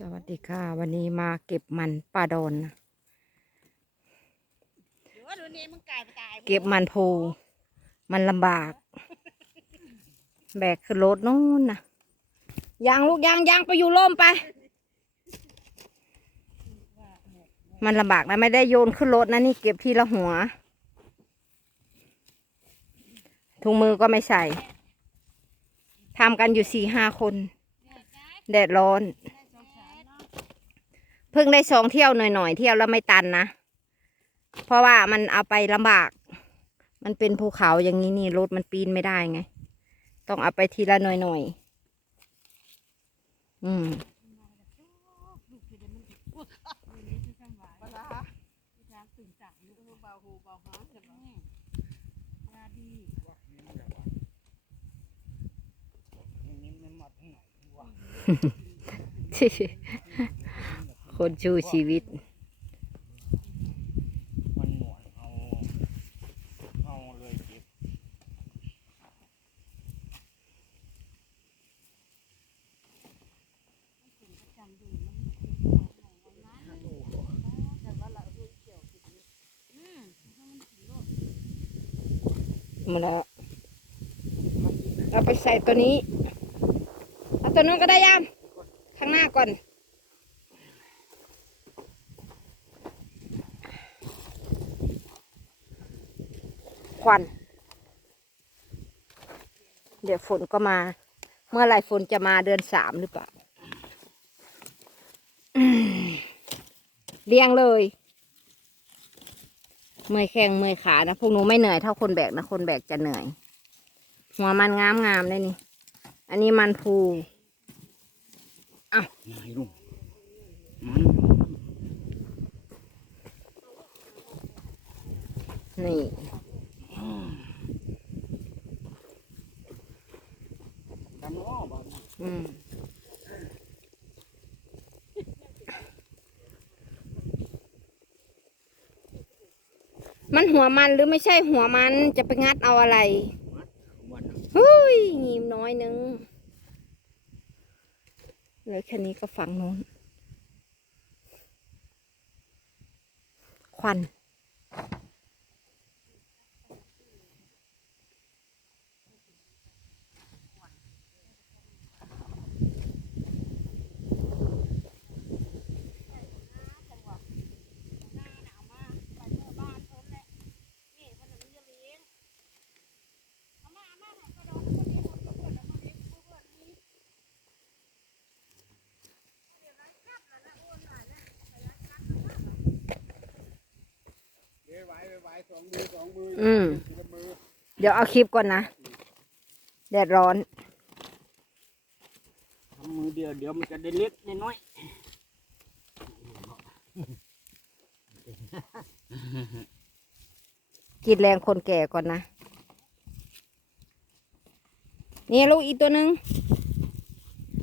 สวัสดีค่ะ วันนี้มาเก็บมันป่าดอนนะหรือว่าดูนี่มึงกายไปตายเก็บมันภูมันลำบาก แบกขึ้นรถนู่นนะยางลูกยางยางไปอยู่ร่มไป มันลำบากนะไม่ได้โยนขึ้นรถนะนี่เก็บทีละหัว ถุงมือก็ไม่ใส่ทำกันอยู่สี่ห้าคน แดดร้อนเพิ่งได้สองเที่ยวหน่อยๆเที่ยวแล้วไม่ตันนะ เพราะว่ามันเอาไปลำบาก มันเป็นภูเขาอย่างนี้นี่รถมันปีนไม่ได้ไง ต้องเอาไปทีละหน่อยๆอืม คนชูชีวิต มันหนวดเอาเอาเลยเก็บมาแล้วเอาไปใส่ตัวนี้ เอาตัวนู้นก็ได้ยาม ข้างหน้าก่อน ควัน เดี๋ยวฝนก็มา เมื่อไหรฝนจะมาเดือนสามหรือเปล่าอืมเลี้ยงเลย เมื่อยแข้งเมื่อยขานะพวกหนูไม่เหนื่อยเท่าคนแบกนะคนแบกจะเหนื่อย หัวมันงามงามๆเลยนี่ อันนี้มันภูนายลุงมัน นี่ ดำล้อบ้าน อืมมันหัวมันหรือไม่ใช่หัวมันจะไปงัดเอาอะไรวันเฮ้ยงีมน้อยนึงเหลยแค่นี้ก็ฝั่งโน้น ควัน องมือสองมืออืมทีละมือเดี๋ยวเอาคลิปก่อนนะ แดดร้อนทำมือเดียวเดี๋ยวมันจะได้เล็กน้อยกินแรงคนแก่ก่อนนะ นี่ลูกอีกตัวหนึ่ง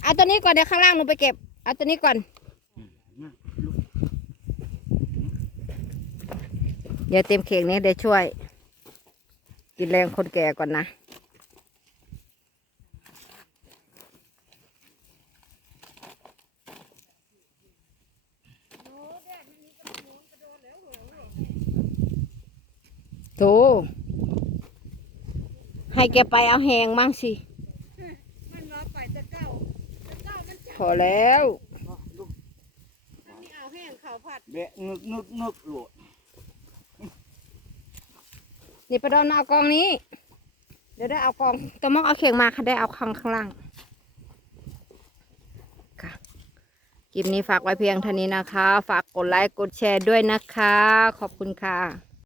เอาตัวนี้ก่อนเดี๋ยวข้างล่างหนูไปเก็บ เอาตัวนี้ก่อน ดี๋ยวเต็มเข่งนี้เดี๋ยวช่วย กินแรงคนแก่ก่อนนะ โถให้แกไปเอาแหงมั่งสิ มันรอไปจะเก้าจะเก้ามันจับพอแล้วมันมีเอาแหงเขาผัดแบะงึกงึกงึกหลด นี่ประดอนเอากองนี้ เดี๋ยวได้เอากองตัวมอกเอาเข่งมาค่ะได้เอาข้างข้างล่างค่ะคลิปนี้ฝากไว้เพียงเท่านี้นะคะ ฝากกดไลค์กดแชร์ด้วยนะคะ ขอบคุณค่ะ